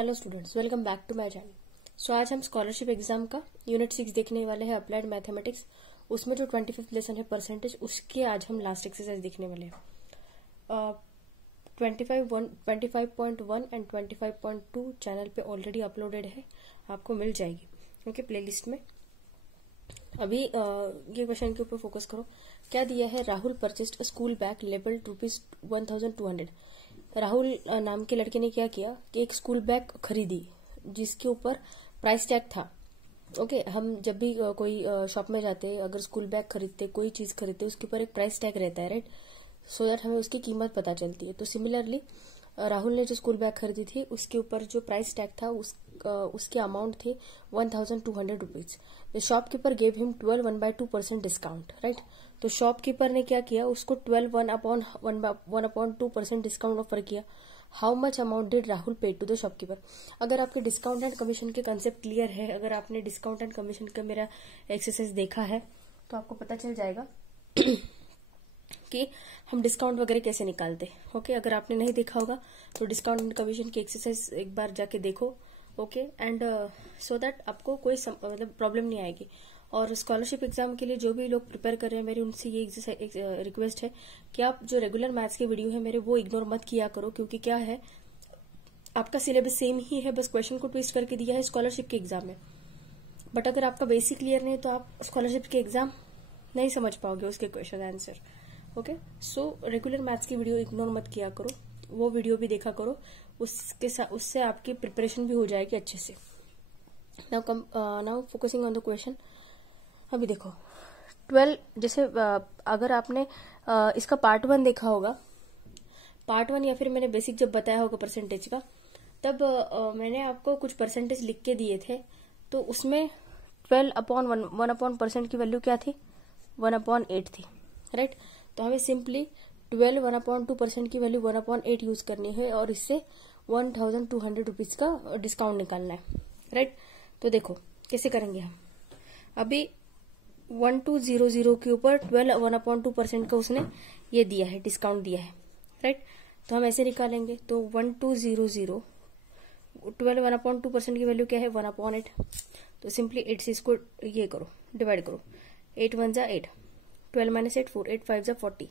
Hello students, welcome back to my channel. So आज हम scholarship exam का unit 6 देखने वाले हैं, अप्लाइड मैथमेटिक्स। उसमें जो 25th लेसन है परसेंटेज, उसके आज हम लास्ट एक्सरसाइज देखने वाले हैं। 25.1 एंड 25.2 चैनल पे ऑलरेडी अपलोडेड है, आपको मिल जाएगी ओके प्लेलिस्ट में। अभी ये क्वेश्चन के ऊपर फोकस करो। क्या दिया है? Rahul purchased school bag labelled ₹1200। Rahul नाम के लड़के ने क्या किया कि एक स्कूल बैग खरीदी जिसके ऊपर प्राइस टैग था। ओके, हम जब भी कोई शॉप में जाते, अगर स्कूल बैग खरीदते, कोई चीज खरीदते, उसके ऊपर एक प्राइस टैग रहता है, राइट, सो दैट हमें उसकी कीमत पता चलती है। तो सिमिलरली राहुल ने जो स्कूल बैग खरीदी थी उसके ऊपर जो प्राइस टैग था उसकी अमाउंट थी ₹1200। The shopkeeper gave him 12 1/2% discount, right. तो शॉपकीपर ने क्या किया, उसको 12 1/2% डिस्काउंट ऑफर किया। How much amount did Rahul पे टू द शॉपकीपर? अगर आपके डिस्काउंट एंड कमीशन के कंसेप्ट क्लियर है, अगर आपने डिस्काउंट एंड कमीशन का मेरा एक्सरसाइज देखा है, तो आपको पता चल जाएगा कि हम डिस्काउंट वगैरह कैसे निकालते। ओके, अगर आपने नहीं देखा होगा तो डिस्काउंट एंड कमीशन की एक्सरसाइज एक बार जाके देखो। ओके, एंड सो दैट आपको कोई मतलब प्रॉब्लम नहीं आएगी। और स्कॉलरशिप एग्जाम के लिए जो भी लोग प्रिपेयर कर रहे हैं, मेरी उनसे ये रिक्वेस्ट है कि आप जो रेगुलर मैथ्स के वीडियो है मेरे, वो इग्नोर मत किया करो, क्योंकि क्या है, आपका सिलेबस सेम ही है, बस क्वेश्चन को ट्विस्ट करके दिया है स्कॉलरशिप के एग्जाम में। बट अगर आपका बेसिक क्लियर नहीं है तो आप स्कॉलरशिप के एग्जाम नहीं समझ पाओगे उसके question answer. Okay, so regular maths की वीडियो इग्नोर मत किया करो, वो वीडियो भी देखा करो, उससे आपकी प्रिपरेशन भी हो जाएगी अच्छे से। Now focusing on the question. अभी देखो 12, जैसे अगर आपने इसका पार्ट 1 देखा होगा, पार्ट 1 या फिर मैंने बेसिक जब बताया होगा परसेंटेज का, तब मैंने आपको कुछ परसेंटेज लिख के दिए थे। तो उसमें 12/1% की वैल्यू क्या थी? 1/8 थी, राइट। तो हमें सिंपली 12 1/2% की वैल्यू 1/8 यूज करनी है और इससे ₹1200 का डिस्काउंट निकालना है, राइट। तो देखो कैसे करेंगे हम। अभी 1200 के ऊपर 12 1/2% का उसने ये दिया है, डिस्काउंट दिया है, राइट। तो हम ऐसे निकालेंगे। तो 1200 12 1/2% की वैल्यू क्या है? 1/8। तो सिंपली 8 से इसको ये करो, डिवाइड करो। 8 1 जा 8, 12 - 8 4, 8 5 जा 40,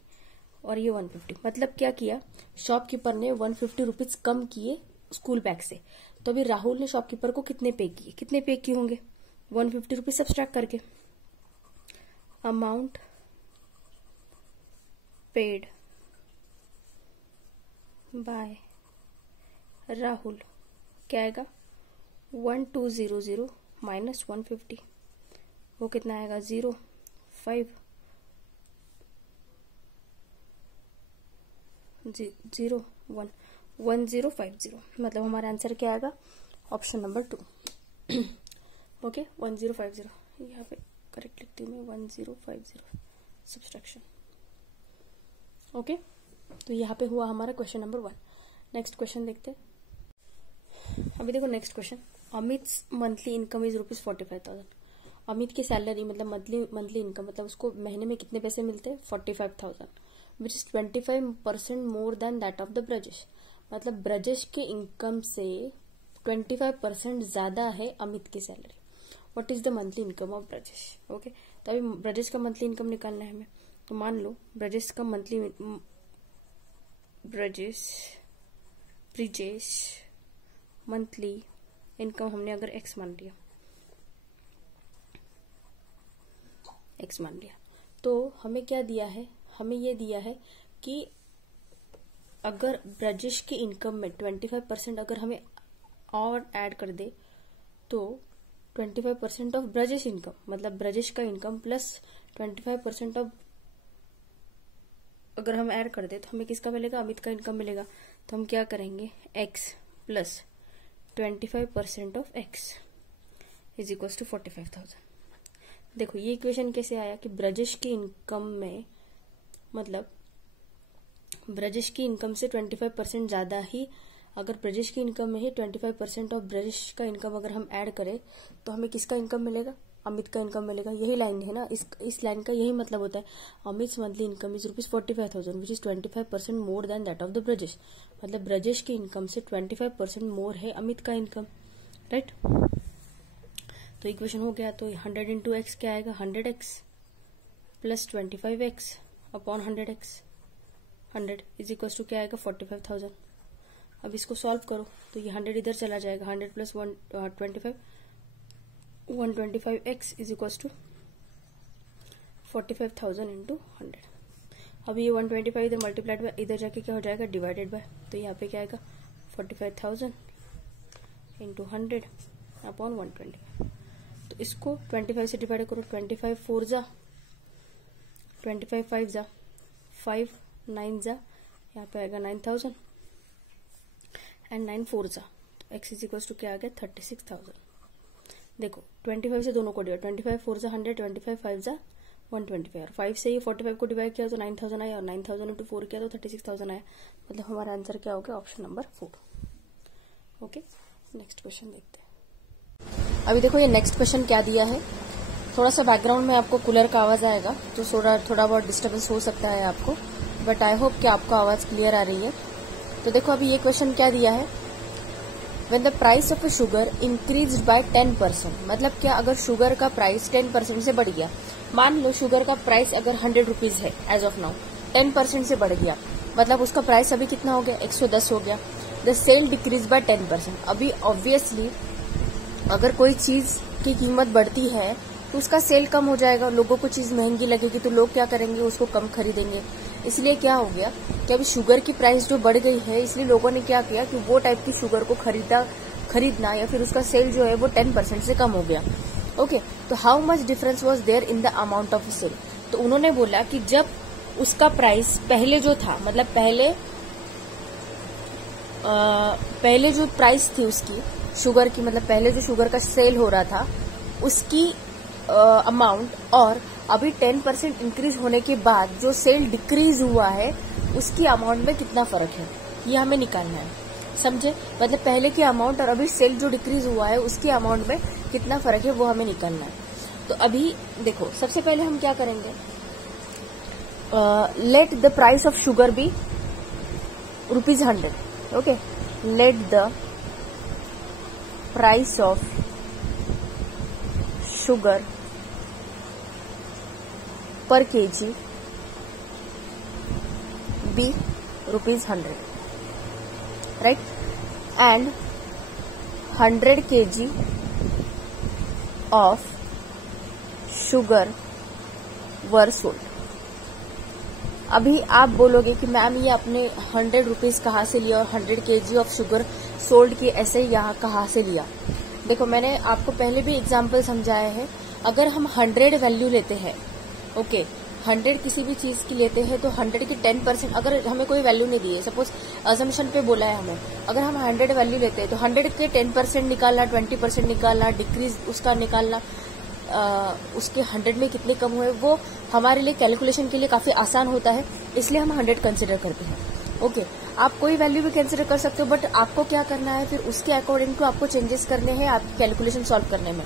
और ये 150। मतलब क्या किया, शॉपकीपर ने ₹150 कम किए स्कूल बैग से। तो अभी राहुल ने शॉपकीपर को कितने पे किए? कितने पे किए होंगे? ₹150 सब्सट्रैक्ट करके। अमाउंट पेड बाय राहुल क्या आएगा? 1200 माइनस 150, वो कितना आएगा? 0.5 1050। मतलब हमारा आंसर क्या आएगा? Option number 2। ओके, 1050 यहाँ पे करेक्ट लिखती हूँ मैं, 1050 सब्सट्रैक्शन। ओके, तो यहाँ पे हुआ हमारा क्वेश्चन नंबर 1। नेक्स्ट क्वेश्चन देखते हैं। अभी देखो next question. Amit's monthly income is ₹45,000। Amit की सैलरी मतलब मंथली इनकम, मतलब उसको महीने में कितने पैसे मिलते हैं? 45,000, which is 25% more than that of the Brajesh. मतलब ब्रजेश के इनकम से 25% ज्यादा है अमित की salary. What is the monthly income of Brajesh? Okay, तो अभी ब्रजेश का मंथली इनकम निकालना है हमें। तो मान लो ब्रजेश का मंथली इनकम हमने अगर x मान लिया, तो हमें क्या दिया है? हमें ये दिया है कि अगर ब्रजेश के इनकम में 25% अगर हमें और ऐड कर दे, तो 25% ऑफ ब्रजेश इनकम, मतलब ब्रजेश का इनकम प्लस 25% ऑफ अगर हम ऐड कर दे, तो हमें किसका मिलेगा? अमित का इनकम मिलेगा। तो हम क्या करेंगे? x plus 25% of x is equal to 45,000। देखो ये इक्वेशन कैसे आया कि ब्रजेश की इनकम में, मतलब ब्रजेश की इनकम से 25% ज्यादा ही, अगर ब्रजेश की इनकम में ही 25% ऑफ ब्रजेश का इनकम अगर हम ऐड करें, तो हमें किसका इनकम मिलेगा? अमित का इनकम मिलेगा, यही लाइन है ना, इस लाइन का यही मतलब होता है। Amit monthly income is ₹45,000 which is 25% more than that of the Brajesh. मतलब ब्रजेश की इनकम से 25% मोर है अमित का इनकम, राइट। तो इक्वेशन हो गया। तो 100 इंटू एक्स क्या आएगा, 100x plus 25x upon 100x, 100 is equal to क्या आएगा, 45,000। अब इसको सॉल्व करो तो ये 100 इधर चला जाएगा, 100 plus 125, 125x is equal to 45,000 into 100। अब ये 125 इधर मल्टीप्लाइड बाय, इधर जाके क्या हो जाएगा, डिवाइडेड बाय। तो यहाँ पे क्या आएगा, 45,000 इंटू 100 अपॉन 125। तो इसको 25 से डिवाइड करो, 25 4 जा, 25 5 जा, 5 9 जा, यहाँ पे आएगा 9,000 एंड 9 4 जा। तो x इज इक्वल टू क्या आ गया, 36,000। देखो 25 से दोनों को डिवाइड, 25 4 जा 100, 25 5 जा 125, और 5 से ये 45 को डिवाइड किया तो 9,000 आया, और 9,000 इंटू 4 किया तो 36,000 आया। मतलब हमारा आंसर क्या हो गया, option number 4। Okay, next question देखते हैं। अभी देखो ये नेक्स्ट क्वेश्चन क्या दिया है। थोड़ा सा बैकग्राउंड में आपको कूलर का आवाज आएगा तो थोड़ा बहुत डिस्टर्बेंस हो सकता है आपको, बट आई होप कि आपको आवाज क्लियर आ रही है। तो देखो अभी ये क्वेश्चन क्या दिया है, When the price of a sugar increased by 10%, मतलब क्या, अगर शुगर का प्राइस 10% से बढ़ गया। मान लो शुगर का प्राइस अगर 100 रुपीज है एज ऑफ नाउ, 10% से बढ़ गया, मतलब उसका प्राइस अभी कितना हो गया, 110 हो गया। The sale decrease by 10%। अभी ऑब्वियसली अगर कोई चीज की कीमत बढ़ती है तो उसका सेल कम हो जाएगा, लोगों को चीज महंगी लगेगी तो लोग क्या करेंगे, उसको कम खरीदेंगे। इसलिए क्या हो गया कि अभी शुगर की प्राइस जो बढ़ गई है, इसलिए लोगों ने क्या किया कि वो टाइप की शुगर को खरीदना या फिर उसका सेल जो है वो 10% से कम हो गया। ओके, तो how much difference was there in the amount of sale. तो उन्होंने बोला कि जब उसका प्राइस पहले जो था, मतलब पहले जो प्राइस थी उसकी शुगर की, मतलब पहले जो शुगर का सेल हो रहा था उसकी अमाउंट, और अभी 10% इंक्रीज होने के बाद जो सेल डिक्रीज हुआ है उसकी अमाउंट में कितना फर्क है, ये हमें निकालना है। समझे, मतलब पहले की अमाउंट और अभी सेल जो डिक्रीज हुआ है उसकी अमाउंट में कितना फर्क है वो हमें निकालना है। तो अभी देखो सबसे पहले हम क्या करेंगे, let the price of sugar be ₹100। Okay, let the price of sugar per kg be ₹100, right, and 100 kg of sugar were sold। अभी आप बोलोगे कि मैम ये आपने 100 रुपीज कहाँ से लिया और 100 kg ऑफ शुगर सोल्ड की ऐसे यहाँ कहाँ से लिया। देखो मैंने आपको पहले भी एग्जाम्पल समझाया है, अगर हम 100 वैल्यू लेते हैं, ओके 100 किसी भी चीज की लेते हैं तो 100 की 10%, अगर हमें कोई वैल्यू नहीं दी है, सपोज अजम्पशन पे बोला है हमें, अगर हम 100 वैल्यू लेते हैं तो 100 के 10% निकालना, 20% निकालना, डिक्रीज उसका निकालना, उसके 100 में कितने कम हुए, वो हमारे लिए कैलकुलेशन के लिए काफी आसान होता है, इसलिए हम 100 कंसिडर करते हैं। ओके, आप कोई वैल्यू भी कंसिडर कर सकते हो, बट आपको क्या करना है फिर उसके अकॉर्डिंग टू आपको चेंजेस करने हैं आपकी कैलकुलेशन सॉल्व करने में।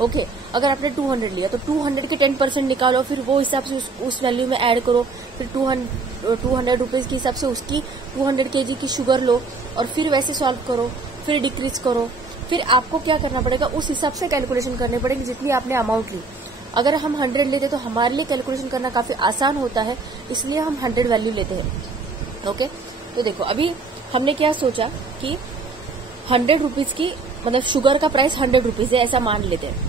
ओके, अगर आपने 200 लिया तो 200 के 10% निकालो, फिर वो हिसाब से उस वैल्यू में ऐड करो, फिर 200 रुपीज के हिसाब से उसकी 200 kg की शुगर लो और फिर वैसे सॉल्व करो, फिर डिक्रीज करो, फिर आपको क्या करना पड़ेगा, उस हिसाब से कैलकुलेशन करनी पड़ेगी जितनी आपने अमाउंट ली। अगर हम 100 लेते तो हमारे लिए कैलकुलेशन करना काफी आसान होता है, इसलिए हम 100 वैल्यू लेते हैं। ओके, तो देखो अभी हमने क्या सोचा कि 100 रुपीज की, मतलब शुगर का प्राइस 100 रुपीज है ऐसा मान लेते हैं,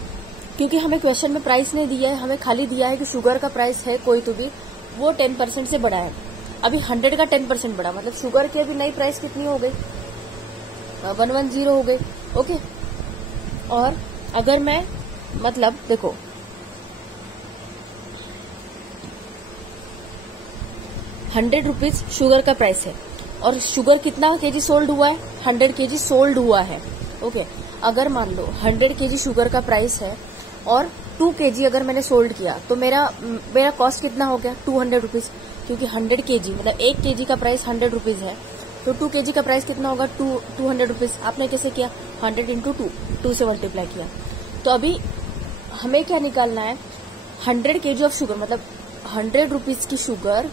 क्योंकि हमें क्वेश्चन में प्राइस नहीं दिया है, हमें खाली दिया है कि शुगर का प्राइस है कोई तो भी वो 10% से बढ़ा है। अभी 100 का 10% बढ़ा, मतलब शुगर की अभी नई प्राइस कितनी हो गई, 110 हो गई। ओके, और अगर मैं मतलब देखो 100 रुपीज शुगर का प्राइस है और शुगर कितना केजी सोल्ड हुआ है, 100 kg सोल्ड हुआ है। ओके, अगर मान लो 100 kg शुगर का प्राइस है और 2 kg अगर मैंने सोल्ड किया तो मेरा कॉस्ट कितना हो गया, 200 रुपीज, क्योंकि 100 kg मतलब 1 kg का प्राइस 100 रुपीज है, तो 2 kg का प्राइस कितना होगा, 200 रुपीज। आपने कैसे किया, 100 इंटू 2 से मल्टीप्लाई किया, तो अभी हमें क्या निकालना है, 100 kg ऑफ शुगर, मतलब 100 रुपीज की शुगर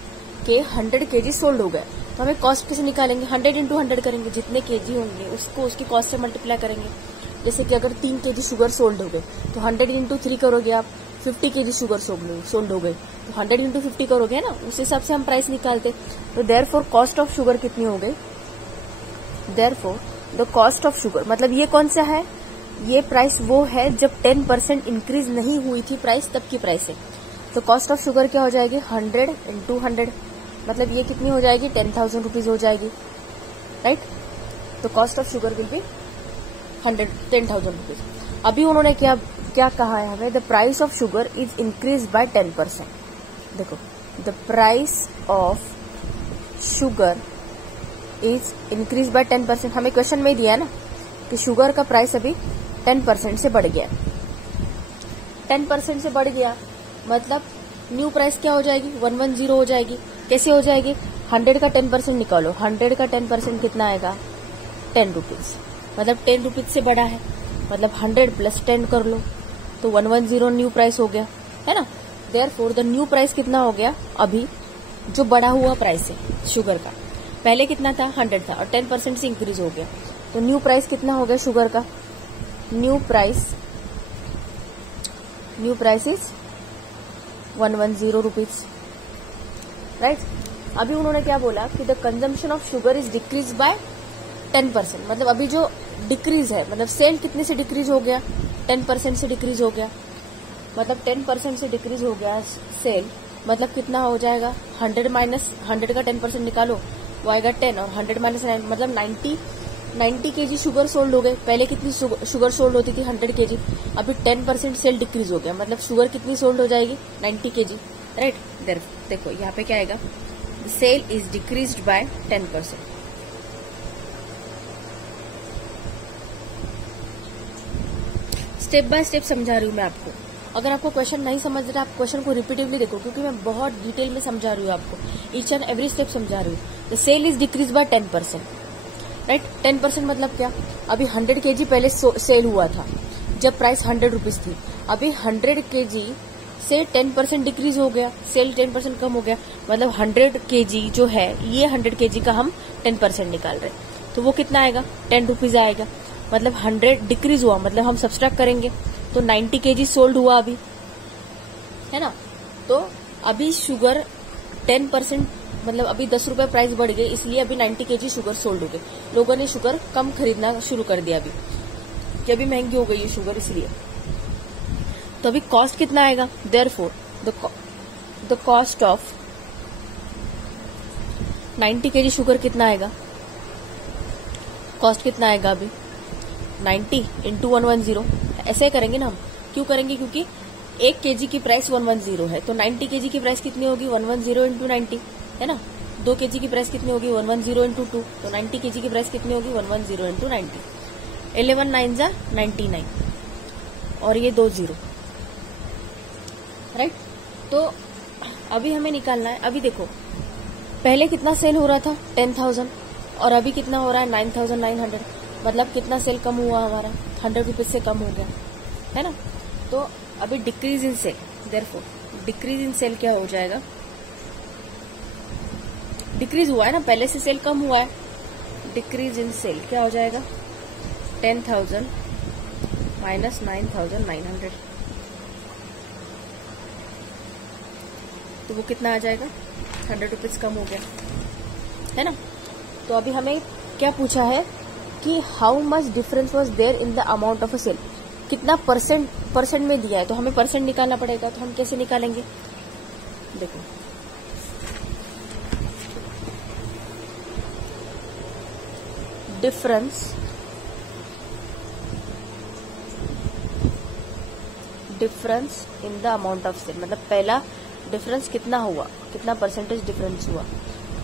के 100 kg सोल्ड हो गए, तो हमें कॉस्ट कैसे निकालेंगे, 100 इंटू 100 करेंगे, जितने केजी होंगे उसको उसकी कॉस्ट से मल्टीप्लाई करेंगे। जैसे कि अगर 3 kg शुगर सोल्ड हो गए तो 100 इंटू 3 करोगे आप, 50 kg शुगर सोल्ड हो गई तो 100 इंटू 50 करोगे ना, उस हिसाब से हम प्राइस निकालते। तो देयरफॉर कॉस्ट ऑफ शुगर कितनी हो गई, therefore the cost of sugar, मतलब ये कौन सा है, ये प्राइस वो है जब 10% इंक्रीज नहीं हुई थी प्राइस, तब की प्राइस है। तो कॉस्ट ऑफ शुगर क्या हो जाएगी, 100 इंटू 100, मतलब ये कितनी हो जाएगी, 10,000 रुपीज हो जाएगी, राइट। तो cost of sugar will be 10,000 rupees. अभी उन्होंने क्या कहा है हमें, the price of sugar is increase by 10%। देखो, the price of sugar is increase by 10%, हमें क्वेश्चन में दिया ना कि शुगर का प्राइस अभी 10% से बढ़ गया, 10% से बढ़ गया, मतलब न्यू प्राइस क्या हो जाएगी, 110 हो जाएगी। कैसे हो जाएगी, 100 का 10% निकालो, 100 का 10% कितना आएगा, 10 रुपीज, मतलब 10 रुपीज से बड़ा है, मतलब 100 प्लस 10 कर लो तो 110 न्यू प्राइस हो गया, है ना। देयरफॉर द न्यू प्राइस कितना हो गया, अभी जो बढ़ा हुआ प्राइस है शुगर का, पहले कितना था, 100 था और 10% से इंक्रीज हो गया, तो न्यू प्राइस कितना हो गया शुगर का, new price is 110 rupees, right. अभी उन्होंने क्या बोला कि the consumption of sugar is decrease by 10%, मतलब अभी जो डिक्रीज है, मतलब सेल कितने से डिक्रीज हो गया, 10% से डिक्रीज हो गया, मतलब 10% से डिक्रीज हो गया सेल, मतलब कितना हो जाएगा, 100 माइनस 100 का 10% निकालो वो आएगा 10, और 100 माइनस 9 मतलब 90 kg शुगर सोल्ड हो गए। पहले कितनी शुगर सोल्ड होती थी, 100 kg, अभी 10% सेल डिक्रीज हो गया, मतलब शुगर कितनी सोल्ड हो जाएगी, 90 kg, राइट। देखो यहाँ पे क्या आएगा, sale is decreased by 10%। Step by step समझा रही हूँ मैं आपको, अगर आपको क्वेश्चन नहीं समझ रहा, आप क्वेश्चन को रिपीटिवली देखो, क्योंकि मैं बहुत डिटेल में समझा रही हूँ आपको, ईच एंड एवरी स्टेप समझा रही हूँ। The sale is decrease by 10%, right. 10% मतलब क्या, अभी 100 kg पहले सेल हुआ था जब प्राइस 100 रुपीज थी, अभी 100 kg से 10% डिक्रीज हो गया, सेल 10% कम हो गया, मतलब 100 kg जो है, ये 100 kg का हम 10% निकाल रहे, तो वो कितना आएगा, 10 रुपीज आएगा, मतलब 100 डिक्रीज हुआ, मतलब हम सब्सट्रैक्ट करेंगे तो 90 kg सोल्ड हुआ अभी, है ना। तो अभी शुगर 10%, मतलब अभी 10 रुपए प्राइस बढ़ गई, इसलिए अभी 90 kg शुगर सोल्ड हो गई, लोगों ने शुगर कम खरीदना शुरू कर दिया अभी, कि अभी महंगी हो गई है शुगर इसलिए। तो अभी कॉस्ट कितना आएगा, therefore the cost of 90 kg sugar कितना आएगा, कॉस्ट कितना आएगा अभी 90 इंटू 110, ऐसे करेंगे ना हम, क्यों करेंगे, क्योंकि 1 kg की प्राइस 110 है, तो 90 kg की प्राइस कितनी होगी, 110 इंटू 90, है ना। 2 kg की प्राइस कितनी होगी, 110 इंटू 2, तो 90 kg की प्राइस कितनी होगी, 110 इंटू 90, 11 9 जा 99, और ये 2 0, राइट। तो अभी हमें निकालना है, अभी देखो पहले कितना सेल हो रहा था, 10,000, और अभी कितना हो रहा है, 9,900, मतलब कितना सेल कम हुआ हमारा, 100 रुपीज से कम हो गया, है ना। तो अभी decrease in sale, therefore decrease in sale क्या हो जाएगा, डिक्रीज हुआ है ना, पहले से सेल कम हुआ है, डिक्रीज इन सेल क्या हो जाएगा, 10,000 माइनस 9,900, तो वो कितना आ जाएगा, 100 रुपीज कम हो गया, है ना। तो अभी हमें क्या पूछा है कि how much difference was there in the amount of a sale, कितना परसेंट में दिया है, तो हमें परसेंट निकालना पड़ेगा, तो हम कैसे निकालेंगे, देखो difference in the amount of sale, मतलब पहला डिफरेंस कितना हुआ, कितना परसेंटेज डिफरेंस हुआ,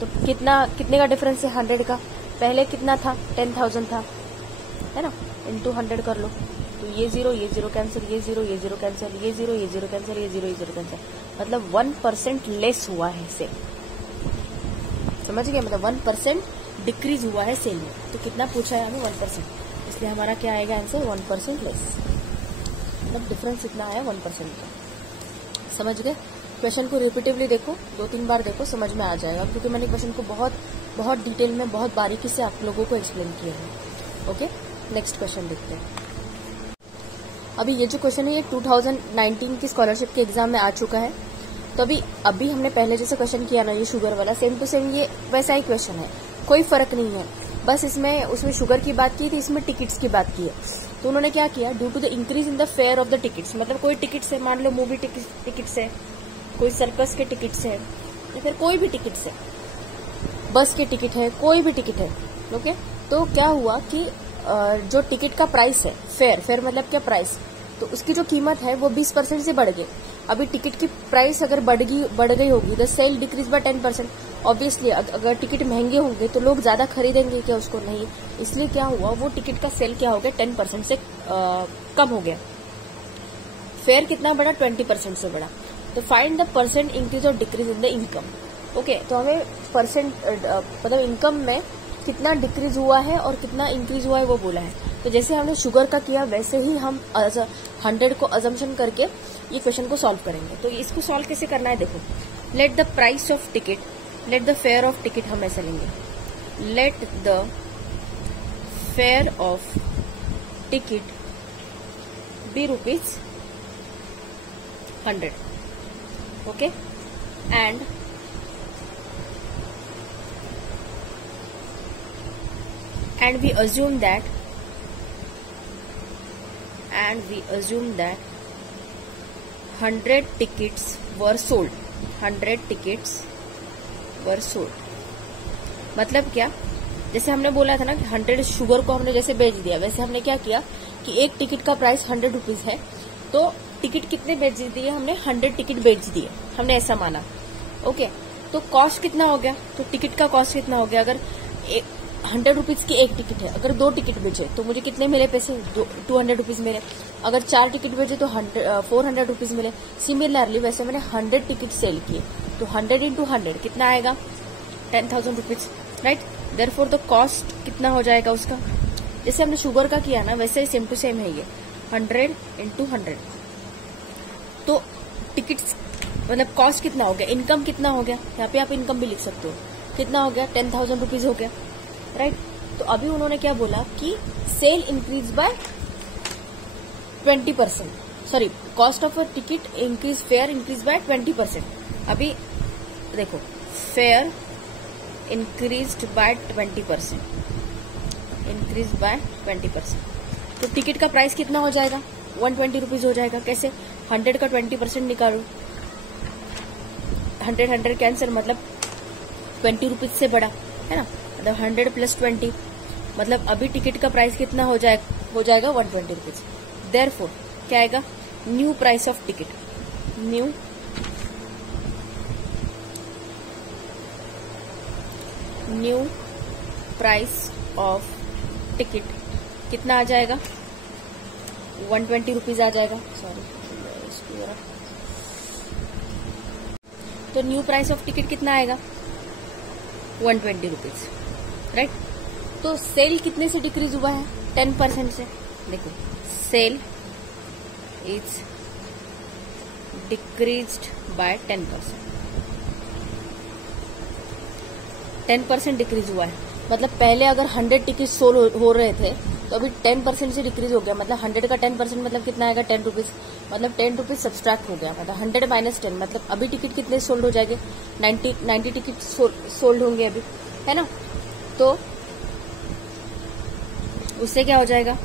तो कितने का डिफरेंस है, 100 का, पहले कितना था, 10,000 था, है ना, इंटू 100 कर लो, तो ये 0 कैंसिल, ये 0 कैंसिल, ये 0 कैंसिल, ये 0 कैंसिल, मतलब 1% लेस हुआ है सेल, समझ गए, मतलब 1% डिक्रीज हुआ है सेल में, तो कितना पूछा है हमें, 1%, इसलिए हमारा क्या आएगा आंसर, 1% लेस। मतलब डिफरेंस इतना आया 1% का। समझ गए? क्वेश्चन को रिपीटिवली देखो, 2-3 बार देखो, समझ में आ जाएगा, क्योंकि मैंने क्वेश्चन को बहुत डिटेल में, बहुत बारीकी से आप लोगों को एक्सप्लेन किया है। ओके, नेक्स्ट क्वेश्चन देखते हैं। अभी ये जो क्वेश्चन है ये 2019 की स्कॉलरशिप के एग्जाम में आ चुका है। तो अभी हमने पहले जैसे क्वेश्चन किया ना, ये शुगर वाला, सेम टू सेम ये वैसा ही क्वेश्चन है, कोई फर्क नहीं है। बस उसमें शुगर की बात की थी, इसमें टिकट्स की बात की है। तो उन्होंने क्या किया, due to the increase in the fare of the tickets, मतलब कोई टिकट्स है, मान लो मूवी टिकट्स है, कोई सर्कस के टिकट्स है, या फिर कोई भी टिकट्स है, बस के टिकट है, कोई भी टिकट है। ओके, तो क्या हुआ कि जो टिकट का प्राइस है, फेयर मतलब क्या, प्राइस, तो उसकी जो कीमत है वो 20% से बढ़ गई। अभी टिकट की प्राइस अगर बढ़ गई होगी, the sale decrease by 10%। Obviously अगर टिकट महंगे होंगे तो लोग ज्यादा खरीदेंगे क्या उसको, नहीं। इसलिए क्या हुआ, वो टिकट का सेल क्या हो गया, 10% से कम हो गया। फेयर कितना बढ़ा, 20% से बढ़ा। तो फाइंड द परसेंट इंक्रीज और decrease in the income. Okay, तो हमें परसेंट मतलब इनकम में कितना डिक्रीज हुआ है और कितना इंक्रीज हुआ है वो बोला है। तो जैसे हमने शुगर का किया वैसे ही हम 100 को अजम्पशन करके ये क्वेश्चन को सॉल्व करेंगे। तो इसको सॉल्व कैसे करना है, देखो, let the price of ticket, let the fare of ticket, हम ऐसे लेंगे, let the fare of ticket be ₹100। Okay, and we assume that 100 tickets were sold. 100 tickets were sold मतलब क्या, जैसे हमने बोला था ना कि 100 शुगर को हमने जैसे बेच दिया, वैसे हमने क्या किया कि एक टिकट का प्राइस 100 रुपीज है, तो टिकट कितने बेच दिए हमने, 100 टिकट बेच दिए हमने, ऐसा माना। ओके, तो कॉस्ट कितना हो गया, तो टिकट का कॉस्ट कितना हो गया, अगर 100 रुपीज की एक टिकट है, अगर 2 टिकट बेचे तो मुझे कितने मिले पैसे, 200 रुपीज मिले। अगर 4 टिकट बेचे तो 400 रुपीज मिले। सिमिलरली वैसे मैंने 100 टिकट सेल किए, तो 100 into 100 कितना आएगा, 10,000 rupees, right. Therefore the cost कितना हो जाएगा उसका, जैसे हमने शुगर का किया ना वैसे ही सेम टू सेम है ये, 100 into 100। तो टिकट्स मतलब कॉस्ट कितना हो गया, इनकम कितना हो गया, यहाँ पे आप इनकम भी लिख सकते हो, कितना हो गया, 10,000 रुपीज हो गया, राइट। तो अभी उन्होंने क्या बोला कि sale increase by 20%, sorry, cost of a ticket increase, fare increase by 20%। अभी देखो, fare increased by 20%, increase by 20%, तो टिकट का प्राइस कितना हो जाएगा, 120 रुपीज हो जाएगा। कैसे, 100 का 20% निकालो, 100 कैंसिल, मतलब 20 रुपीज से बड़ा है ना, मतलब 100 + 20, मतलब अभी टिकट का प्राइस कितना हो जाएगा 120 रुपीज। देयरफॉर क्या आएगा, new price of ticket, new price of ticket कितना आ जाएगा, 120 रुपीज आ जाएगा, सॉरी इसको जरा, तो न्यू प्राइस ऑफ टिकट कितना आएगा, 120 रुपीज, राइट। तो सेल कितने से डिक्रीज हुआ है, 10% से। देखो, sale is decreased by 10%, 10% decrease हुआ है। मतलब पहले अगर 100 टिकट सोल्ड हो रहे थे तो अभी 10% से डिक्रीज हो गया, मतलब 100 का 10% मतलब कितना आएगा, 10 रुपीज, मतलब 10 रुपीज सब्सट्रैक्ट हो गया, मतलब 100 - 10, मतलब अभी टिकट कितने सोल्ड हो जाएंगे, 90 टिकट सोल्ड होंगे अभी, है ना। तो उससे क्या हो जाएगा,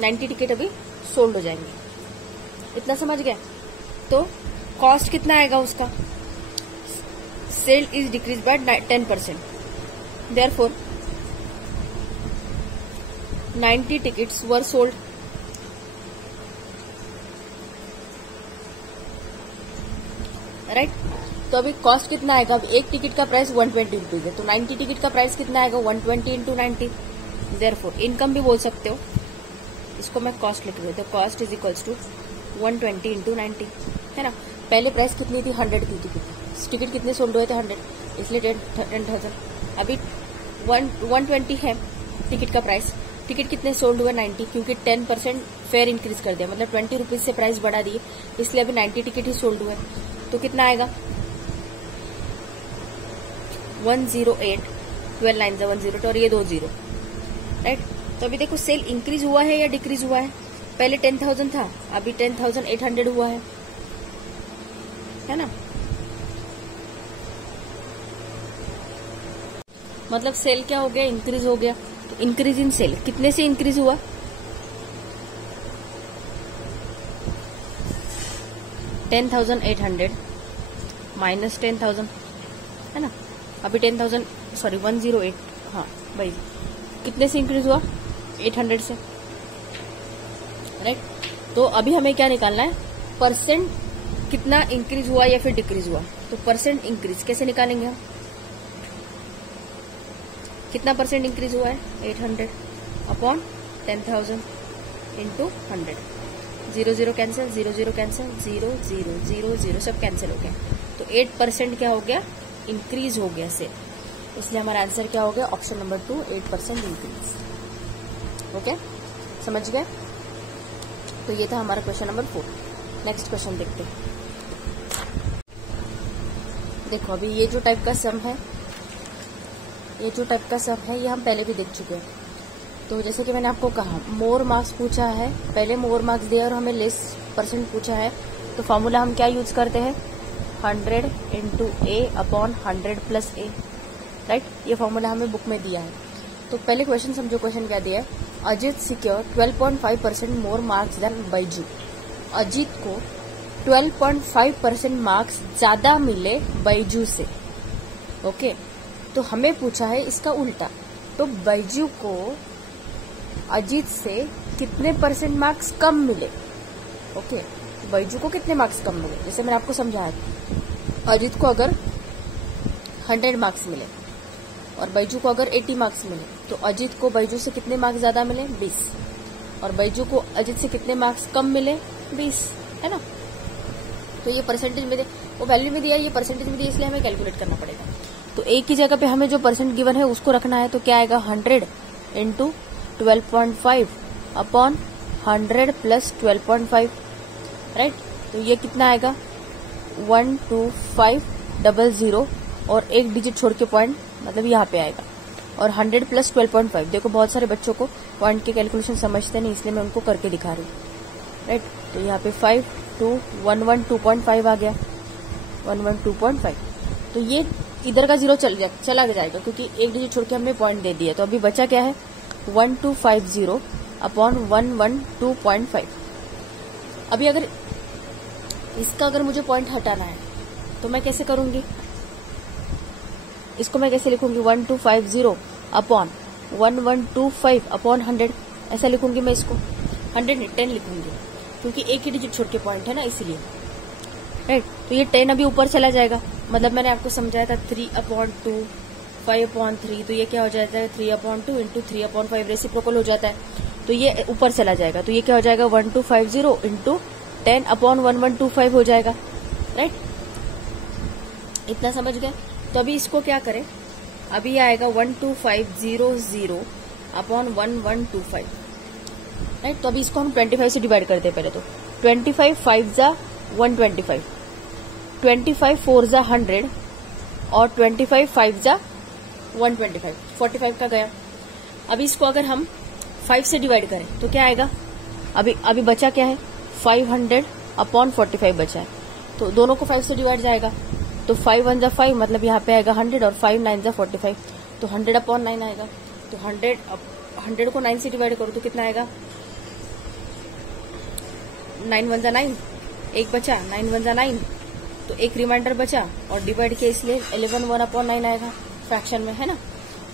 90 टिकट अभी सोल्ड हो जाएंगे, इतना समझ गया। तो कॉस्ट कितना आएगा उसका, sale is decrease by 10%, therefore 90 tickets were sold, right. तो अभी कॉस्ट कितना आएगा, अब एक टिकट का प्राइस 120 रुपीज है, तो 90 टिकट का प्राइस कितना आएगा, 120 into 90। देयरफॉर इनकम भी बोल सकते हो, इसको मैं कॉस्ट लिख रही हूँ, तो cost is equals to 120 into 90, है ना। पहले प्राइस कितनी थी, 100 की टिकट कितने सोल्ड हुए थे, 100, इसलिए 10,000। अभी 120 है टिकट का प्राइस, टिकट कितने सोल्ड हुए 90, क्योंकि 10% फेयर इंक्रीज कर दिया, मतलब 20 रुपीज से प्राइस बढ़ा दिए, इसलिए अभी 90 टिकट ही सोल्ड हुए। तो कितना आएगा 108, 12 9 102 और ये 20, राइट। तो अभी देखो सेल इंक्रीज हुआ है या डिक्रीज हुआ है, पहले 10,000 था, अभी 10,800 हुआ है ना। मतलब सेल क्या हो गया, इंक्रीज हो गया। तो इंक्रीज इन सेल कितने से इंक्रीज हुआ, 10,800 माइनस 10,000, है ना। अभी 108, हाँ भाई, कितने से इंक्रीज हुआ, 800 से, राइट। तो अभी हमें क्या निकालना है, परसेंट कितना इंक्रीज हुआ या फिर डिक्रीज हुआ। तो परसेंट इंक्रीज कैसे निकालेंगे हम, कितना परसेंट इंक्रीज हुआ है, 800 अपॉन 10,000 इंटू 100, 0 0 कैंसिल, 0 0 कैंसिल, 0 0 0 0 सब कैंसिल हो गया। तो 8% क्या हो गया, इंक्रीज हो गया सेल, इसलिए हमारा आंसर क्या हो गया, ऑप्शन नंबर 2, 8% इंक्रीज। ओके, समझ गए। तो ये था हमारा क्वेश्चन नंबर 4। नेक्स्ट क्वेश्चन देखते हैं। देखो अभी ये जो टाइप का सम है, ये हम पहले भी देख चुके हैं। तो जैसे कि मैंने आपको कहा, मोर मार्क्स पूछा है, पहले मोर मार्क्स दिया और हमें लेस परसेंट पूछा है, तो फॉर्मूला हम क्या यूज करते हैं, 100 इंटू ए अपॉन 100 प्लस ए, राइट। ये फॉर्मूला हमें बुक में दिया है। तो पहले क्वेश्चन समझो, क्वेश्चन क्या दिया है, Ajit secure 12.5% more marks than Baiju. Ajit को 12.5% मार्क्स ज्यादा मिले बैजू से। ओके, तो हमें पूछा है इसका उल्टा, तो बैजू को अजीत से कितने परसेंट मार्क्स कम मिले। ओके, तो बैजू को कितने मार्क्स कम मिले, जैसे मैंने आपको समझाया, अजीत को अगर 100 मार्क्स मिले और बैजू को अगर 80 मार्क्स मिले, तो अजीत को बैजू से कितने मार्क्स ज्यादा मिले, 20, और बैजू को अजीत से कितने मार्क्स कम मिले, 20, है ना। तो ये परसेंटेज में वो वैल्यू में दिया, ये परसेंटेज में दिया, इसलिए हमें कैलकुलेट करना पड़ेगा। तो एक की जगह पे हमें जो परसेंट गिवन है उसको रखना है, तो क्या आएगा, 100 इंटू 12.5 अपॉन 100 प्लस 12.5, राइट। तो ये कितना आएगा, 12500 और एक डिजिट छोड़ के पॉइंट, मतलब यहाँ पे आएगा, और 100 प्लस 12.5। देखो बहुत सारे बच्चों को पॉइंट के कैलकुलेशन समझते नहीं, इसलिए मैं उनको करके दिखा रही हूँ, राइट। तो यहाँ पे 5 to 112.5 आ गया, 112.5। तो ये इधर का 0 चला जाएगा, क्योंकि एक डिजिट छोड़ के हमने पॉइंट दे दिया। तो अभी बचा क्या है, 1250 अपॉन 112.5। अभी अगर इसका अगर मुझे पॉइंट हटाना है तो मैं कैसे करूंगी, इसको मैं कैसे लिखूंगी, 1250 अपॉन 1125 अपॉन 100, ऐसा लिखूंगी मैं इसको, 100 नहीं 10 लिखूंगी, क्योंकि एक ही डिजिट छोड़ के पॉइंट है ना, इसलिए, राइट। तो ये 10 अभी ऊपर चला जाएगा, मतलब मैंने आपको समझाया था 3/2, 5/3, तो ये क्या हो जाता है, 3/2 इंटू 3/5 रेसिप्रोकल हो जाता है, तो ये ऊपर चला जाएगा। तो ये क्या हो जाएगा, 1250 इंटू 10/1125 हो जाएगा, राइट। इतना समझ गए। तो अभी इसको क्या करें, अभी आएगा 12500 अपॉन 1125, राइट। तो अभी इसको हम 25 से डिवाइड करते हैं पहले। तो 25 5 जा 125, 25 4 जा 100 और 25 5 जा 125, 45 का गया। अभी इसको अगर हम 5 से डिवाइड करें तो क्या आएगा, अभी बचा क्या है, 500 अपॉन 45 बचा है, तो दोनों को 5 से डिवाइड जाएगा। तो 5 1 जा 5, मतलब यहाँ पे आएगा 100, और 5 9 जा 45, तो 100 अपॉन 9 आएगा। तो 100 को 9 से डिवाइड करो तो कितना आएगा, 9 1 जा 9, एक बचा, 9 1 जा 9, तो एक रिमाइंडर बचा, और डिवाइड किया इसलिए 11 1/9 आएगा फ्रैक्शन में, है ना।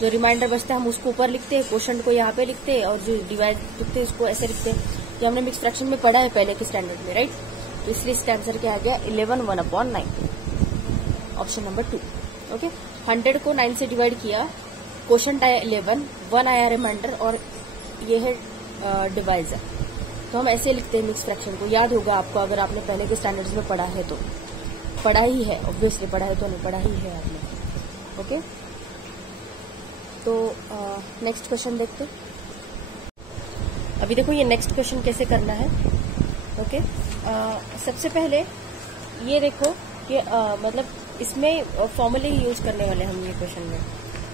जो रिमाइंडर बचता है हम उसको ऊपर लिखते हैं, क्वोशंट को यहाँ पे लिखते हैं, और जो डिवाइड लिखते हैं उसको ऐसे लिखते हैं। जो हमने मिक्स फ्रैक्शन में पढ़ा है पहले के स्टैंडर्ड में, राइट। तो इसलिए इसका आंसर क्या आ गया, 11 1/9, ऑप्शन नंबर 2। ओके, 100 को 9 से डिवाइड किया, क्वोशंट आया 11, 1 आया रिमाइंडर, और ये है डिवाइजर। तो हम ऐसे लिखते हैं मिक्स फ्रैक्शन को, याद होगा आपको अगर आपने पहले के स्टैंडर्ड्स में पढ़ा है तो, पढ़ा ही है ऑब्वियसली, पढ़ा है तो नहीं, पढ़ा ही है आपने। ओके, तो नेक्स्ट क्वेश्चन देखते। अभी देखो ये नेक्स्ट क्वेश्चन कैसे करना है। ओके, सबसे पहले ये देखो कि मतलब इसमें फॉर्मूले ही यूज करने वाले हम ये क्वेश्चन में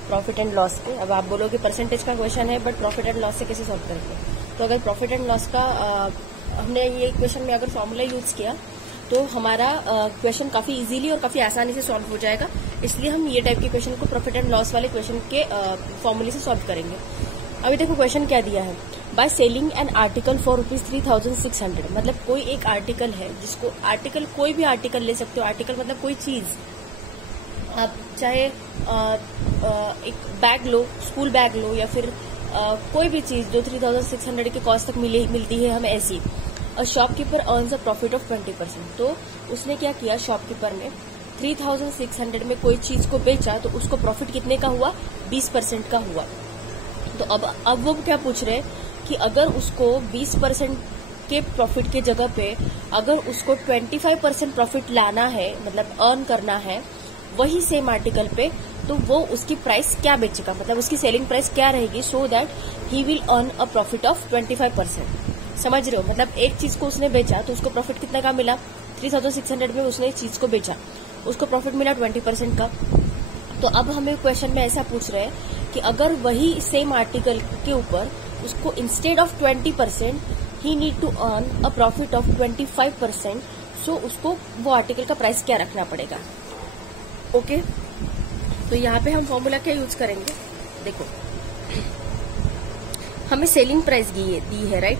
प्रॉफिट एंड लॉस के। अब आप बोलोगे परसेंटेज का क्वेश्चन है, बट प्रॉफिट एंड लॉस से कैसे सॉल्व करेंगे? तो अगर प्रॉफिट एंड लॉस का हमने ये क्वेश्चन में अगर फॉर्मूला यूज किया तो हमारा क्वेश्चन काफी इजीली और काफी आसानी से सॉल्व हो जाएगा। इसलिए हम ये टाइप के क्वेश्चन को प्रॉफिट एंड लॉस वाले क्वेश्चन के फॉर्मूले से सॉल्व करेंगे। अभी देखो क्वेश्चन क्या दिया है, by selling an article for ₹3,600। मतलब कोई एक आर्टिकल है, जिसको आर्टिकल कोई भी आर्टिकल ले सकते हो। आर्टिकल मतलब कोई चीज, आप चाहे एक बैग लो, स्कूल बैग लो, या फिर कोई भी चीज जो 3,600 के कॉस्ट तक मिलती है हमें ऐसी। और shopkeeper earns a profit of 20%। तो उसने क्या किया, शॉपकीपर ने 3,600 में कोई चीज को बेचा तो उसको प्रॉफिट कितने का हुआ, 20% का हुआ। तो अब वो क्या पूछ रहे कि अगर उसको 20% के प्रॉफिट के जगह पे अगर उसको 25% प्रॉफिट लाना है, मतलब अर्न करना है वही सेम आर्टिकल पे, तो वो उसकी प्राइस क्या बेचेगा, मतलब उसकी सेलिंग प्राइस क्या रहेगी, so that he will earn a profit of 25%। समझ रहे हो? मतलब एक चीज को उसने बेचा तो उसको प्रॉफिट कितने का मिला, 3,600 में उसने चीज को बेचा, उसको प्रॉफिट मिला 20% का। तो अब हमें क्वेश्चन में ऐसा पूछ रहे हैं कि अगर वही सेम आर्टिकल के ऊपर उसको instead of 20% he need to earn a profit of 25%, so उसको वो आर्टिकल का प्राइस क्या रखना पड़ेगा। ओके, तो यहाँ पे हम फॉर्मूला क्या यूज करेंगे, देखो हमें सेलिंग प्राइस दी है राइट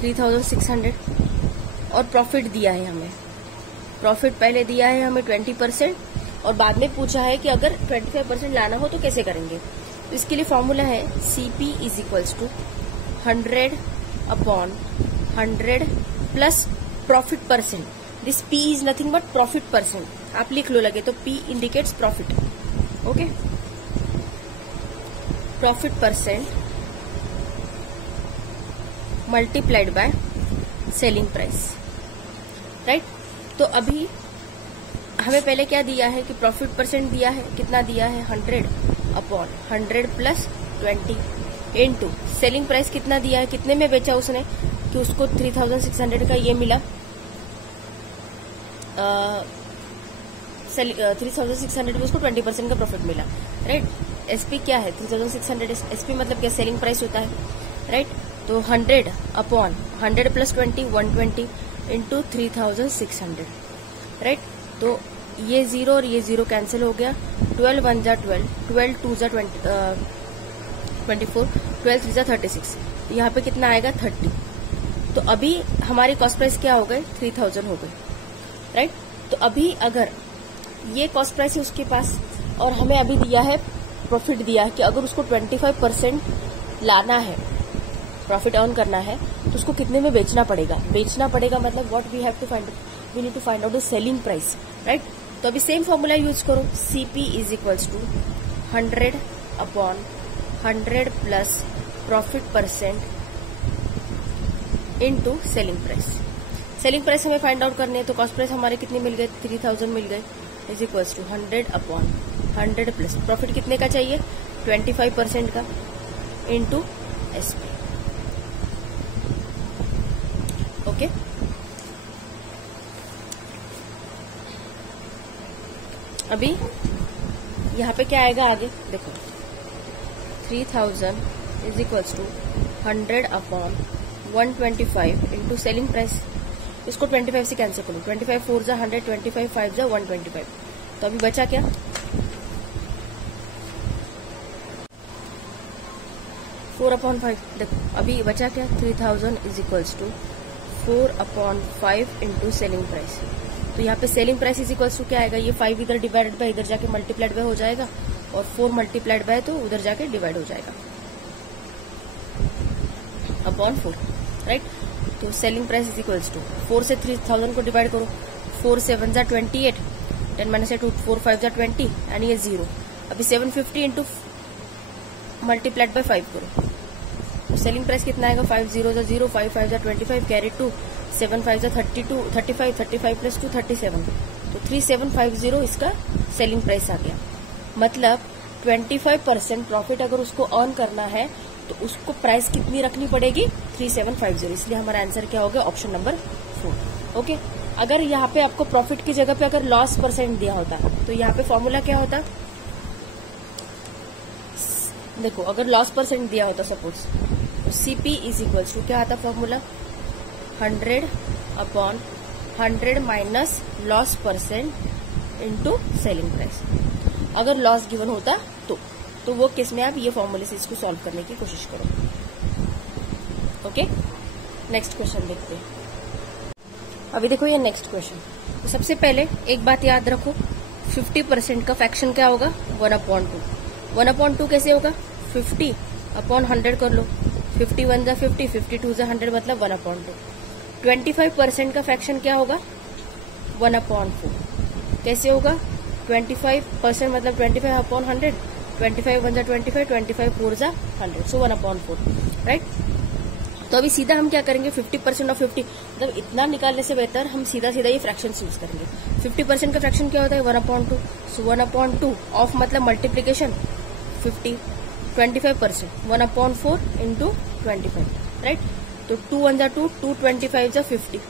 3,600, और प्रॉफिट दिया है हमें। प्रॉफिट पहले दिया है हमें 20%, और बाद में पूछा है कि अगर 25% लाना हो तो कैसे करेंगे। तो इसके लिए फॉर्मूला है CP is equals to 100/100 plus profit percent. This P is nothing but profit percent, आप लिख लो लगे तो P indicates profit. Okay, profit percent multiplied by selling price, right. तो अभी हमें पहले क्या दिया है कि प्रॉफिट परसेंट दिया है, कितना दिया है 100/100 प्लस 20 इनटू सेलिंग प्राइस कितना दिया है, कितने में बेचा उसने, कि उसको 3,600 का ये मिला, 3,600 में उसको 20% का प्रॉफिट मिला, राइट। SP क्या है 3,600, SP मतलब क्या, सेलिंग प्राइस होता है, राइट। तो 100/100 प्लस 20 120 इंटू 3,600, राइट। तो ये 0 और ये 0 कैंसिल हो गया, 12 1 जा 12, 12 2 जा 24, 12 3 जा 36, यहाँ पे कितना आएगा 30। तो अभी हमारी कॉस्ट प्राइस क्या हो गई 3,000 हो गई, राइट। तो अभी अगर ये कॉस्ट प्राइस है उसके पास, और हमें अभी दिया है प्रॉफिट दिया है कि अगर उसको 25% लाना है, प्रॉफिट अर्न करना है, तो उसको कितने में बेचना पड़ेगा। बेचना पड़ेगा मतलब what we have to find, we need to find out the selling price, right. तो अभी सेम फॉर्मूला यूज करो, CP is equals to 100/100 plus profit percent into selling price. Selling price हमें फाइंड आउट करनी है, तो cost price हमारे कितनी मिल गई 3,000 मिल गई, is equals to 100/100 plus profit कितने का चाहिए 25% का इनटू SP। ओके, अभी यहाँ पे क्या आएगा आगे देखो, 3,000 is equals to 100/125 into selling price. इसको 25 से कैंसिल करो, 25 4 जा 100, 25 5 जा 125। तो अभी बचा क्या 4/5। देखो अभी बचा क्या 3,000 is equals to 4/5 into selling price. तो यहाँ पे selling price is equals to क्या आएगा, ये 5 इधर डिवाइडेड बाय इधर जाके मल्टीप्लाइड बाय हो जाएगा, और 4 मल्टीप्लाइड बाय तो उधर जाके डिवाइड हो जाएगा /4, राइट। तो selling price is equals to 4 से 3,000 को डिवाइड करो, 4 7 जा 28, 10 माइनस 2 4 5 जा 20 एंड ये 0। अभी 750 इंटू मल्टीप्लाइड बाय 5 करो, तो सेलिंग प्राइस कितना आएगा 5 0 जा 0, 5 5 जा 25, कैरी 2, 7 5 जा 32, 35, 35 प्लस 2 37। तो 3750 इसका सेलिंग प्राइस आ गया। मतलब 25% प्रॉफिट अगर उसको अर्न करना है तो उसको प्राइस कितनी रखनी पड़ेगी 3750, इसलिए हमारा आंसर क्या होगा ऑप्शन नंबर 4। ओके, अगर यहाँ पे आपको प्रॉफिट की जगह पे अगर लॉस परसेंट दिया होता तो यहाँ पे फॉर्मूला क्या होता, देखो अगर लॉस परसेंट दिया होता suppose, CP is equals to क्या आता formula 100/100 minus loss percent into selling price. अगर लॉस गिवन होता तो वो केस में आप ये फॉर्मूले से इसको सॉल्व करने की कोशिश करो। ओके, नेक्स्ट क्वेश्चन देखते हैं। अभी देखो ये नेक्स्ट क्वेश्चन। तो सबसे पहले एक बात याद रखो, 50% का फ्रैक्शन क्या होगा 1/2। 1/2 कैसे होगा 50/100 कर लो, 51 जा 50, 52 जा 100 मतलब 1/2। 25% का फ्रैक्शन क्या होगा 1/4 कैसे होगा 25% मतलब 25/100, 25 1 जा 25, 25 4 जा 100, सो 1/4 राइट। तो अभी सीधा हम क्या करेंगे 50% ऑफ 50 मतलब इतना निकालने से बेहतर हम सीधा ये फ्रैक्शन यूज करेंगे। 50% का फ्रैक्शन क्या होता है 1/2, सो 1/2 ऑफ मतलब मल्टीप्लीकेशन 50, 25% 1/4 इंटू 25 राइट। तो 2 1 जा 2, 2 25 जा 50,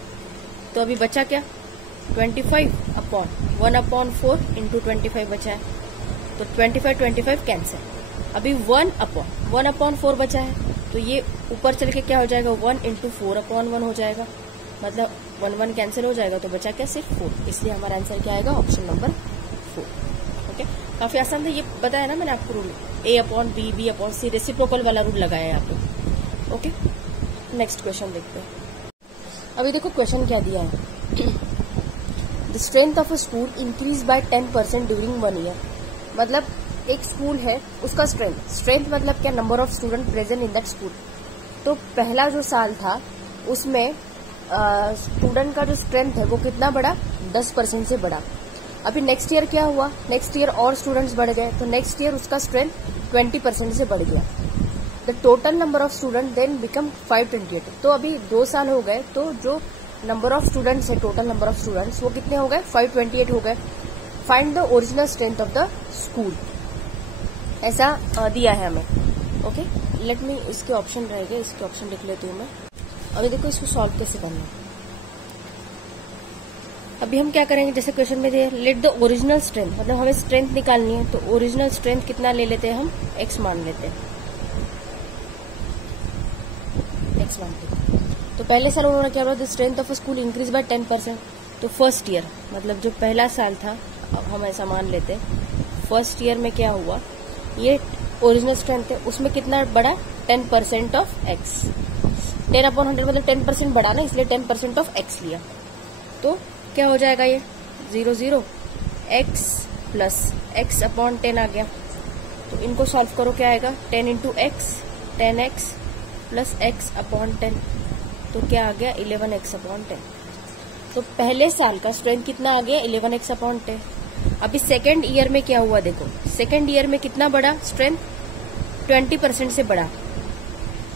तो अभी बचा क्या 25/1/4 इंटू 25 बचा है, तो 25 कैंसिल। अभी 1/4 बचा है, तो ये ऊपर चल के क्या हो जाएगा 1 इंटू 4/1 हो जाएगा, मतलब 1 कैंसिल हो जाएगा, तो बचा क्या सिर्फ 4, इसलिए हमारा आंसर क्या आएगा ऑप्शन नंबर 4। ओके, काफी आसान था, ये बताया ना मैंने आपको रूल A/B, B/C रेसिप्रोकल वाला रूल लगाया है यहाँ पे। ओके, नेक्स्ट क्वेश्चन देखते हैं। अभी देखो क्वेश्चन क्या दिया है, the strength of a school increase by 10% during 1 year. मतलब एक स्कूल है उसका स्ट्रेंथ मतलब क्या number of student present in that school. तो पहला जो साल था उसमें स्टूडेंट का जो स्ट्रेंथ है वो कितना बढ़ा 10% से बढ़ा। अभी नेक्स्ट ईयर क्या हुआ, नेक्स्ट ईयर और स्टूडेंट्स बढ़ गए, तो नेक्स्ट ईयर उसका स्ट्रेंथ 20% से बढ़ गया। The total number of student then become 528। तो अभी 2 साल हो गए, तो जो नंबर ऑफ स्टूडेंट्स है टोटल नंबर ऑफ स्टूडेंट्स वो कितने हो गए 528 हो गए। Find the original strength of the school, ऐसा दिया है हमें। ओके, लेट मी इसके ऑप्शन रहेंगे, इसके ऑप्शन लिख लेती हूँ मैं। अभी देखो इसको सॉल्व कैसे करना है। अभी हम क्या करेंगे, जैसे क्वेश्चन में दिया लेट द ओरिजिनल स्ट्रेंथ, मतलब हमें स्ट्रेंथ निकालनी है, तो ओरिजिनल स्ट्रेंथ कितना ले लेते हैं हम x मान लेते हैं, x मानते हैं। तो पहले साल उन्होंने क्या बोला the strength of school increase by 10%। तो फर्स्ट ईयर मतलब जो पहला साल था, अब हम ऐसा मान लेते हैं फर्स्ट ईयर में क्या हुआ, ये ओरिजिनल स्ट्रेंथ है उसमें कितना बढ़ा 10% ऑफ x, 10/100 मतलब 10% बढ़ा ना, इसलिए 10% ऑफ x लिया। तो क्या हो जाएगा ये 0 0 x प्लस x/10 आ गया। तो इनको सॉल्व करो क्या आएगा 10 into x 10x plus x/10, तो क्या आ गया 11x/10। तो पहले साल का स्ट्रेंथ कितना आ गया 11x/10। अभी सेकेंड ईयर में क्या हुआ देखो, सेकेंड ईयर में कितना बढ़ा स्ट्रेंथ 20% से बढ़ा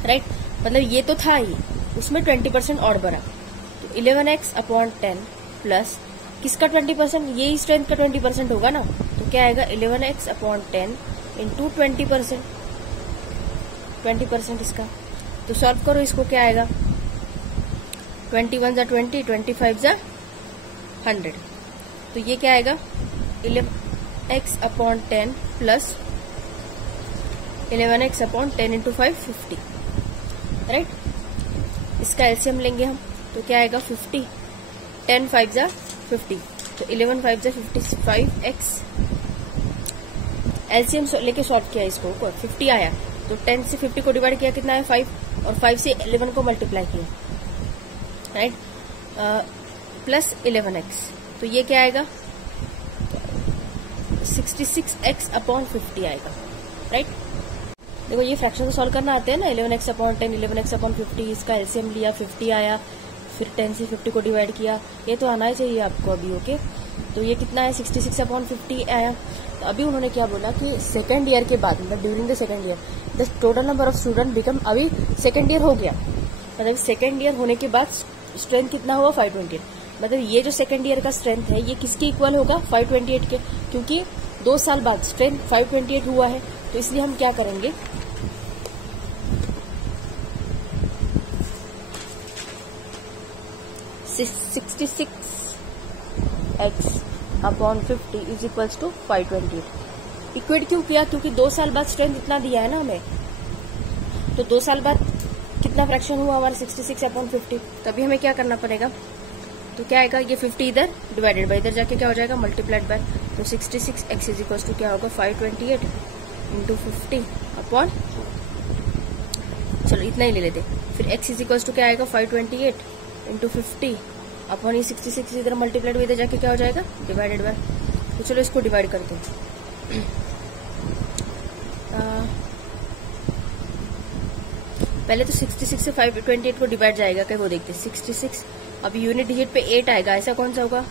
राइट, मतलब ये तो था ही, उसमें 20% और बढ़ा। तो 11x/10 प्लस किसका 20%, यही स्ट्रेंथ का 20% होगा ना, तो क्या आएगा 11x/10 इंटू 20% इसका। तो सॉल्व करो इसको, क्या आएगा 21 जा 20, 25 जा 100, तो ये क्या आएगा 11x/10 plus 11x/10 into 5 50 right. इसका एलसीएम लेंगे हम, तो क्या आएगा 50, 10 5 जा 50, तो 11 5 जा 55x। एलसीएम लेके सॉल्व किया इसको, 50 आया, तो 10 से 50 को डिवाइड किया कितना है 5, और 5 से 11 को मल्टीप्लाई किया राइट, प्लस 11x, तो ये क्या आएगा 66x/50 आएगा राइट। देखो ये फ्रैक्शन को सॉल्व करना आते हैं ना, 11x/10 11x/50, इसका एलसीएम लिया 50 आया, फिर 10 से 50 को डिवाइड किया, ये तो आना ही चाहिए आपको अभी। ओके, तो ये कितना है 66/50 आया। तो अभी उन्होंने क्या बोला कि सेकेंड ईयर के बाद मतलब during the second year the total number of student become, अभी सेकेंड ईयर हो गया, मतलब सेकेंड ईयर होने के बाद स्ट्रेंथ कितना हुआ 528, मतलब ये जो सेकेंड ईयर का स्ट्रेंथ है ये किसके इक्वल होगा 528 के, क्योंकि 2 साल बाद स्ट्रेंथ 528 हुआ है। तो इसलिए हम क्या करेंगे 66x/50 is equals to 528। Equate क्यों किया? क्योंकि 2 साल बाद स्ट्रेंथ इतना दिया है ना हमें, तो 2 साल बाद कितना फ्रैक्शन हुआ हमारा 66/50। तभी हमें क्या करना पड़ेगा, तो क्या आएगा, ये 50 इधर डिवाइडेड बाय इधर जाके क्या हो जाएगा, मल्टीप्लाइड बाय, तो 66x इज इक्वल टू क्या होगा 528 इंटू 50 अपॉन, चलो इतना ही ले लेते, फिर x इज इक्वल टू क्या आएगा 528 इंटू 50 अपॉन ये 66 इधर मल्टीप्लाइड बाय इधर जाके क्या हो जाएगा डिवाइडेड बाय। तो चलो इसको डिवाइड करते हैं। पहले तो 66 से 528 को डिवाइड जाएगा क्या, वो देखते हैं। 66 अभी यूनिट डिजिट पे 8 आएगा, ऐसा कौन सा होगा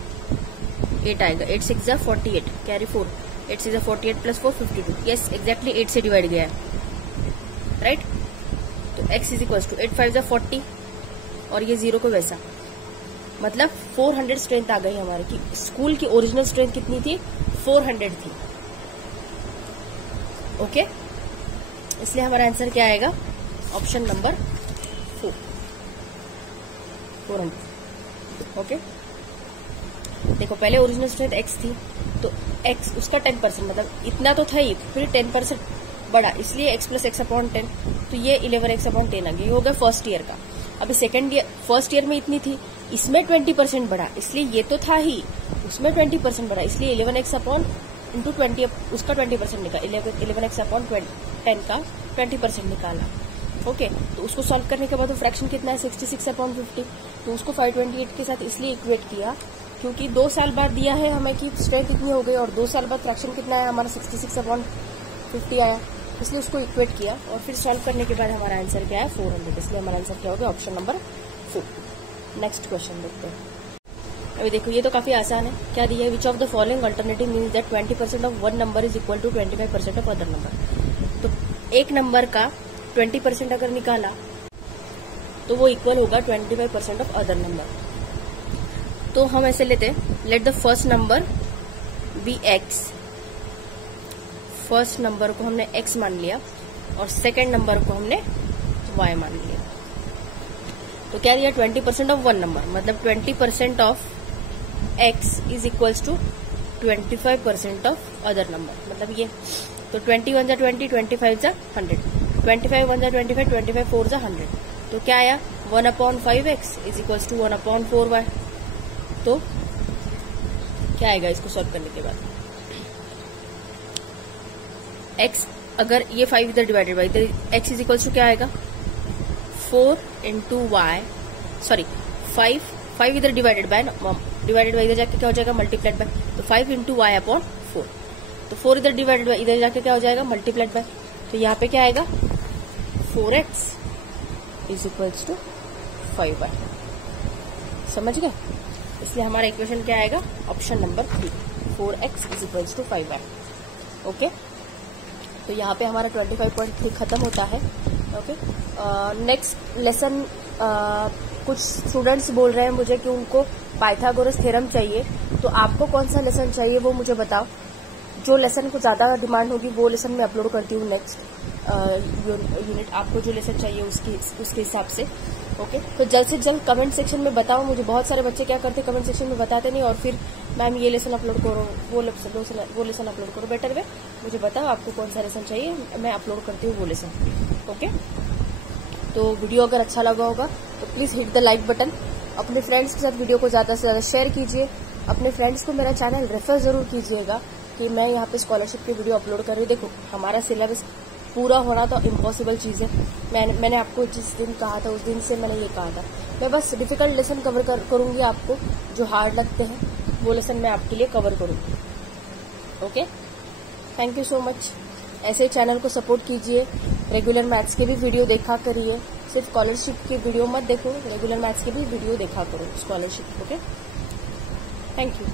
8 आएगा, 8 6 जा 48 कैरी 4, 8 6 जा 48 प्लस 4 52, यस एग्जैक्टली 8 से डिवाइड गया है, राइट। तो x इज इक्वल टू 8 5 जा 40 और ये 0 को वैसा, मतलब 400 स्ट्रेंथ आ गई हमारे की। स्कूल की ओरिजिनल स्ट्रेंथ कितनी थी 400 थी, ओके। इसलिए हमारा आंसर क्या आएगा, ऑप्शन नंबर 400, ओके। देखो पहले ओरिजिनल स्ट्रेंथ x थी, तो x उसका 10% मतलब इतना तो था ही, फिर 10% बढ़ा, इसलिए x प्लस x अपॉन 10, तो ये 11x अपॉन 10 आ गया, ये हो गया फर्स्ट ईयर का। अभी सेकेंड ईयर, फर्स्ट ईयर में इतनी थी, इसमें 20% बढ़ा, इसलिए ये तो था ही, उसमें 20% बढ़ा, इसलिए 11x अपॉन इंटू 20 उसका 20% निकाला, 11x अपॉन 10 का 20% निकाला, ओके। तो उसको सॉल्व करने के बाद फ्रैक्शन कितना है 66/50, तो उसको 528 के साथ इसलिए इक्वेट किया क्योंकि 2 साल बाद दिया है हमें कि स्ट्रेंथ इतनी हो गई, और 2 साल बाद फ्रैक्शन कितना है हमारा 66/50 आया, इसलिए उसको इक्वेट किया और फिर सॉल्व करने के बाद हमारा आंसर क्या है 400, इसलिए हमारा आंसर क्या हो गया ऑप्शन नंबर 4। नेक्स्ट क्वेश्चन देखते हैं। अभी देखो ये तो काफी आसान है, क्या दिया है, which of the following alternative means that 20% of one number is equal to 25% of other number. तो एक नंबर का 20% अगर निकाला तो वो इक्वल होगा 25% ऑफ अदर नंबर। तो हम ऐसे लेते हैं, let the first number be x, first number को हमने x मान लिया और सेकेंड नंबर को हमने y मान लिया। तो क्या दिया 20% ऑफ वन नंबर, मतलब 20% of x is equals to 25% of other number, मतलब ये। तो 20 1 जा 20, 25 जा 100, 25 1 जा 25, 25 4 जा 100, तो क्या आया 1/5x is equals to 1/4y। तो क्या आएगा इसको सॉल्व करने के बाद, x अगर ये 5 इधर डिवाइडेड बाई इधर, x इज इक्वल्स टू क्या आएगा 4 इंटू वाई, सॉरी 5 इधर डिवाइडेड बाय इधर जाके क्या हो जाएगा मल्टीप्लाइड बाय, तो 5 इंटू वाई अपॉन 4, तो 4 इधर डिवाइडेड बाय इधर जाके क्या हो जाएगा मल्टीप्लाइड बाय, तो यहाँ पे क्या आएगा 4x is equals to 5y। समझ गए, इसलिए हमारा इक्वेशन क्या आएगा option number 3, 4x is equals to 5y, okay. तो यहाँ पे हमारा 25.3 खत्म होता है, ओके। नेक्स्ट लेसन, कुछ स्टूडेंट्स बोल रहे हैं मुझे कि उनको पाइथागोरस थ्योरम चाहिए, तो आपको कौन सा लेसन चाहिए वो मुझे बताओ। जो लेसन को ज्यादा डिमांड होगी वो लेसन मैं अपलोड करती हूँ नेक्स्ट यूनिट, आपको जो लेसन चाहिए उसके हिसाब से, ओके। तो जल्द से जल्द कमेंट सेक्शन में बताओ मुझे। बहुत सारे बच्चे क्या करते कमेंट सेक्शन में बताते नहीं, और फिर मैम ये लेसन अपलोड करो, वो लेसन अपलोड करो। बेटर वे मुझे बताओ आपको कौन सा लेसन चाहिए, मैं अपलोड करती हूँ वो लेसन, ओके। तो वीडियो अगर अच्छा लगा होगा तो please hit the like button, अपने फ्रेंड्स के साथ वीडियो को ज्यादा से ज्यादा शेयर कीजिए, अपने फ्रेंड्स को मेरा चैनल रेफर जरूर कीजिएगा कि मैं यहाँ पे स्कॉलरशिप की वीडियो अपलोड कर रही हूँ। देखो हमारा सिलेबस पूरा होना तो इम्पॉसिबल चीज है, मैंने आपको जिस दिन कहा था उस दिन से मैंने ये कहा था, मैं बस डिफिकल्ट लेसन कवर करूंगी, आपको जो हार्ड लगते हैं वो लेसन मैं आपके लिए कवर करूंगी, okay. Thank you so much. ऐसे ही चैनल को सपोर्ट कीजिए, रेगुलर मैथ्स के भी वीडियो देखा करिए, सिर्फ स्कॉलरशिप की वीडियो मत देखो, रेगुलर मैथ्स के भी वीडियो देखा करो स्कॉलरशिप, ओके। Thank you.